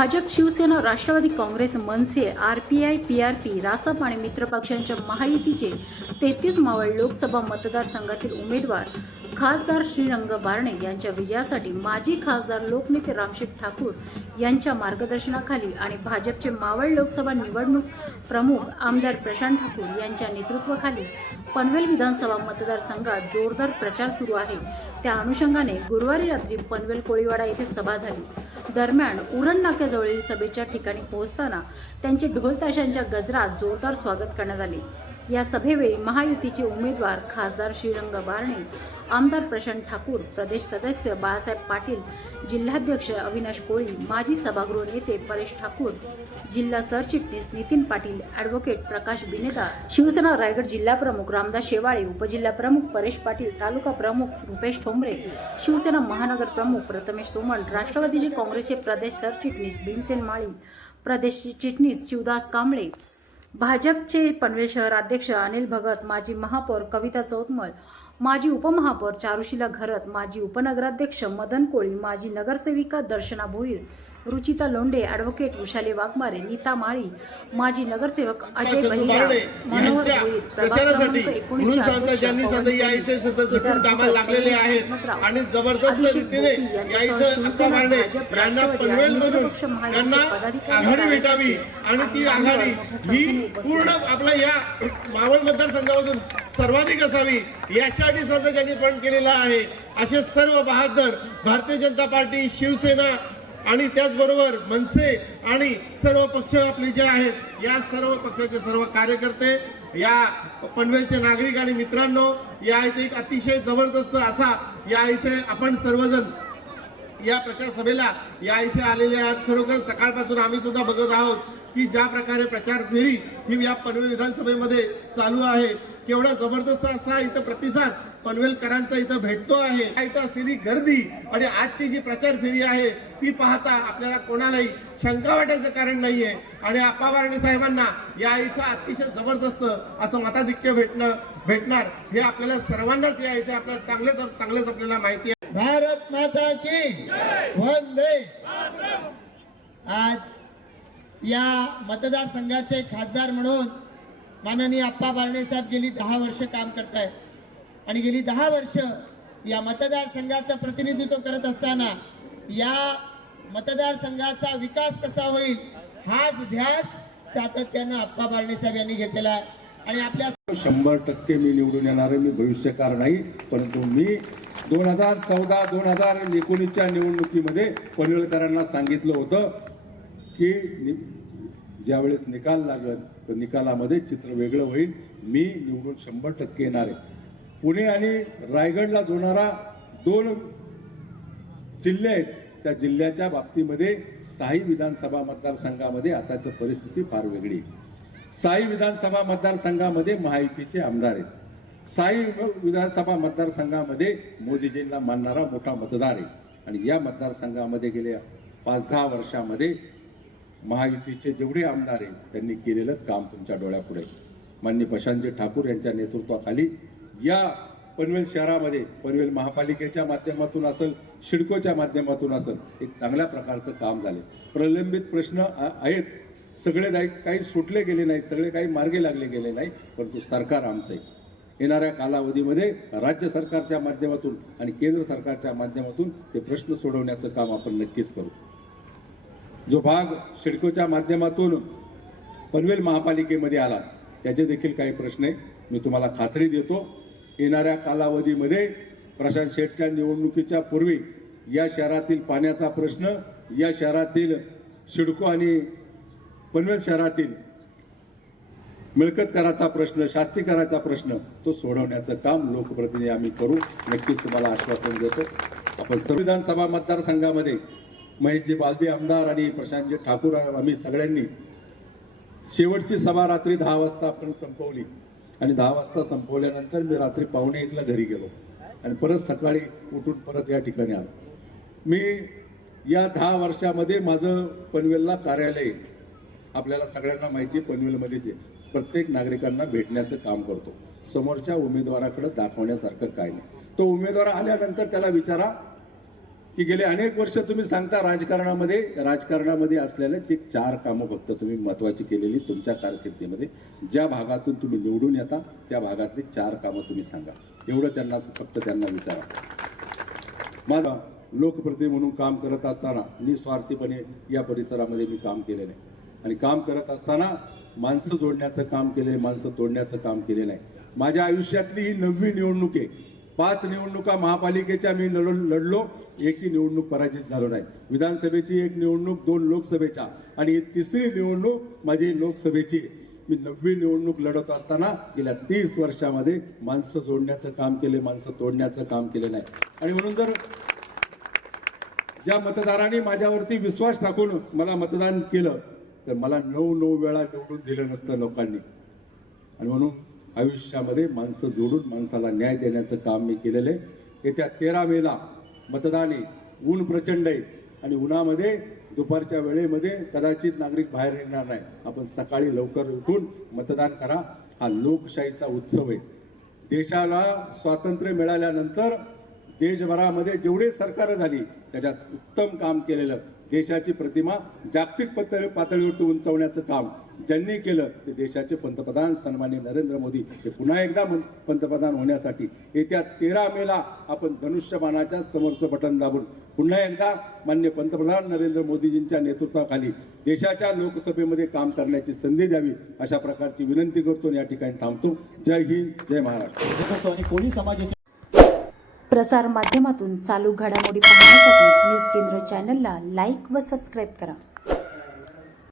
Bhajap Shivsena Rashtrawadi Congress Manse R P I P R P Rasap आणि मित्रपक्षांच्या महायुतीचे तेहतीस मावळ लोकसभा मतदारसंघातील उमेदवार खासदार श्रीरंग बारणे यांच्या विजयासाठी माजी खासदार लोकनेते रामशेठ ठाकूर यांच्या मार्गदर्शनाखाली आणि भाजपचे मावळ लोकसभा निवडणूक प्रमुख आमदार प्रशांत ठाकूर यांच्या नेतृत्वाखाली पनवेल विधानसभा मतदारसंघात जोरदार प्रचार सुरू आहे. त्या अनुषंगाने गुरुवारी रात्री पनवेल कोळीवाडा येथे सभा झाली. दरम्यान उरण नाक्याजवळील सभेच्या ठिकाणी पोहोचताना त्यांचे ढोलताशांच्या गजरात जोरदार स्वागत करण्यात आले. या सभेवेळी महायुतीचे उमेदवार खासदार श्रीरंग बारणे आमदार प्रशांत ठाकूर प्रदेश सदस्य बाळासाहेब पाटील जिल्हाध्यक्ष अविनाश कोळी माजी सभागृह नेते परेश ठाकूर जिल्हा सरचिटणीस नितीन पाटील ॲडव्होकेट प्रकाश बिनेदार शिवसेना रायगड जिल्हा प्रमुख रामदास शेवाळे उपजिल्हा प्रमुख परेश पाटील तालुका प्रमुख रुपेश ठोंबरे शिवसेना महानगर प्रमुख प्रथमेश सोमण राष्ट्रवादीचे काँग्रेसचे प्रदेश सरचिटणीस भीमसेन माळी प्रदेश चिटणीस शिवदास कांबळे भाजपचे पनवेल शहर अध्यक्ष अनिल भगत माजी महापौर कविता चौतमल माजी उपमहापौर चारुशिला घरत माजी उपनगराध्यक्ष मदन कोळी माजी नगरसेविका दर्शना भोईर रुचिता लोंढे ॲडव्होकेट उशाले वाघमारे नीता माळी माजी नगरसेवक अजय बहिरा मनोहर भोईर प्रभाग क्रमांक अध्यक्ष पदाधिकारी, ही पूर्ण. आपल्या या मावळ मतदारसंघामधून सर्वाधिक असावी याच्यासाठी सुद्धा त्यांनी पण केलेला आहे असे सर्व बहादर भारतीय जनता पार्टी शिवसेना आणि त्याचबरोबर मनसे आणि सर्व पक्ष आपले जे आहेत या सर्व पक्षाचे सर्व कार्यकर्ते या पनवेलचे नागरिक आणि मित्रांनो या इथे एक अतिशय जबरदस्त असा या इथे आपण सर्वजण या प्रचार सभेला या इथे आलेले आहात. खरोखर सकाळपासून आम्ही सुद्धा बघत आहोत की ज्या प्रकारे प्रचार फेरी ही या पनवेल विधानसभेमध्ये चालू आहे. केवढा जबरदस्त असा इथं प्रतिसाद पनवेलकरांचा इथं भेटतो आहे. या इथं असलेली गर्दी आणि आजची जी प्रचार फेरी आहे ती पाहता आपल्याला कोणालाही शंका वाटायचं कारण नाहीये. आणि आप्पा बारणे साहेबांना या इथं अतिशय जबरदस्त असं मताधिक्य भेटणं भेटणार हे आपल्याला सर्वांनाच या इथे आपल्याला चांगलेच चांगलेच आपल्याला माहिती आहे. भारत माता की वंदे. आज या मतदारसंघाचे खासदार म्हणून माननीय आप्पा बारणे साहेब गेली दहा वर्ष काम करतायत. आणि गेली दहा वर्ष या मतदारसंघाचं प्रतिनिधित्व करत असताना या मतदारसंघाचा विकास कसा होईल हाच ध्यास सातत्यानं आप्पा बारणे साहेब यांनी घेतलेला आहे. आणि आपल्या शंभर टक्के मी निवडून येणार आहे मी भविष्यकार नाही परंतु मी दोन हजार चौदा दोन हजार एकोणीसच्या निवडणुकीमध्ये पनवेलकरांना सांगितलं होतं की नि ज्यावेळेस निकाल लागत तर निकालामध्ये चित्र वेगळं होईल. मी निवडून शंभर टक्के येणार आहे. पुणे आणि रायगडला जोडणारा दोन जिल्हे आहेत त्या जिल्ह्याच्या बाबतीमध्ये साई विधानसभा मतदारसंघामध्ये आताची परिस्थिती फार वेगळी आहे. साई विधानसभा मतदारसंघामध्ये महायुतीचे आमदार आहेत साई विधानसभा मतदारसंघामध्ये मोदीजींना मानणारा मोठा मतदार आहे आणि या मतदारसंघामध्ये गेल्या पाच दहा वर्षामध्ये महायुतीचे जेवढे आमदार आहेत त्यांनी केलेलं काम तुमच्या डोळ्यापुढे आहे. माननीय प्रशांतजी ठाकूर यांच्या नेतृत्वाखाली या पनवेल शहरामध्ये पनवेल महापालिकेच्या माध्यमातून असेल शिडकोच्या माध्यमातून असेल एक चांगल्या प्रकारचं काम झाले प्रलंबित प्रश्न आहेत. सगळे नाही काही सुटले गेले नाहीत सगळे काही मार्गे लागले गेले नाही परंतु सरकार आमचं आहे. येणाऱ्या कालावधीमध्ये राज्य सरकारच्या माध्यमातून आणि केंद्र सरकारच्या माध्यमातून ते प्रश्न सोडवण्याचं काम आपण नक्कीच करू. जो भाग शिडकोच्या माध्यमातून पनवेल महापालिकेमध्ये आला त्याचे देखील काही प्रश्न आहे मी तुम्हाला खात्री देतो. येणाऱ्या कालावधीमध्ये प्रशांत शेठच्या निवडणुकीच्या पूर्वी या शहरातील पाण्याचा प्रश्न या शहरातील शिडको आणि पनवेल शहरातील मिळकत कराचा प्रश्न शास्ती कराचा प्रश्न तो सोडवण्याचं काम लोकप्रतिनिधी आम्ही करू. नक्कीच तुम्हाला आश्वासन देतो. आपण संविधान सभा मतदारसंघामध्ये महेशजी बालदी आमदार आणि प्रशांतजी ठाकूर आम्ही सगळ्यांनी शेवटची सभा रात्री दहा वाजता आपण संपवली. आणि दहा वाजता संपवल्यानंतर मी रात्री पावणे एकला घरी गेलो. आणि परत सकाळी उठून परत या ठिकाणी आलो. मी या दहा वर्षामध्ये माझं पनवेलला कार्यालय आपल्याला सगळ्यांना माहिती आहे पनवेलमध्येच आहे. प्रत्येक नागरिकांना भेटण्याचं काम करतो. समोरच्या उमेदवाराकडे दाखवण्यासारखं काय नाही. तो उमेदवार आल्यानंतर त्याला विचारा की गेले अनेक वर्ष तुम्ही सांगता राजकारणामध्ये राजकारणामध्ये असलेले जे चार कामं फक्त तुम्ही महत्वाची केलेली तुमच्या कारकिर्दीमध्ये. ज्या भागातून तुम्ही निवडून येता त्या भागातली चार कामं तुम्ही सांगा. एवढं त्यांना फक्त त्यांना विचारा. माझा लोकप्रतिनिधी म्हणून काम करत असताना निस्वार्थीपणे या परिसरामध्ये मी काम केलेलं आहे आणि काम करत असताना माणसं जोडण्याचं काम केले माणसं तोडण्याचं काम केले नाही. माझ्या आयुष्यातली ही नववी निवडणूक आहे. पाच निवडणुका महापालिकेच्या मी लढ लढलो एकही निवडणूक पराजित झालो नाही. विधानसभेची एक निवडणूक दोन लोकसभेच्या. आणि तिसरी निवडणूक माझी लोकसभेची. मी नववी निवडणूक लढत असताना गेल्या तीस वर्षामध्ये माणसं जोडण्याचं काम केले माणसं तोडण्याचं काम केले नाही. आणि म्हणून जर ज्या मतदारांनी माझ्यावरती विश्वास टाकून मला मतदान केलं तर मला नऊ नऊ वेळा निवडून दिलं नसतं लोकांनी. आणि म्हणून आयुष्यामध्ये माणसं जोडून माणसाला न्याय देण्याचं काम मी केलेलं आहे. येत्या तेरा मेला मतदान आहे ऊन प्रचंड आहे आणि उन्हामध्ये दुपारच्या वेळेमध्ये कदाचित नागरिक बाहेर येणार नाही. आपण सकाळी लवकर उठून मतदान करा. हा लोकशाहीचा उत्सव आहे. देशाला स्वातंत्र्य मिळाल्यानंतर देशभरामध्ये जेवढे सरकारं झाली त्याच्यात उत्तम काम केलेलं देशाची प्रतिमा जागतिक पातळी पातळीवरती उंचवण्याचं काम ज्यांनी केलं ते देशाचे पंतप्रधान सन्माननीय नरेंद्र मोदी हे पुन्हा एकदा पंतप्रधान होण्यासाठी. येत्या तेरा मेला आपण धनुष्यबाणाच्या समोरचं बटन दाबून पुन्हा एकदा मान्य पंतप्रधान नरेंद्र मोदीजींच्या नेतृत्वाखाली देशाच्या लोकसभेमध्ये काम करण्याची संधी द्यावी अशा प्रकारची विनंती करतो आणि या ठिकाणी थांबतो. जय हिंद जय महाराष्ट्र. आणि समाजाची प्रसार माध्यमातून चालू घडामोडी पाहण्यासाठी न्यूज केंद्र चॅनलला लाईक व सबस्क्राईब करा.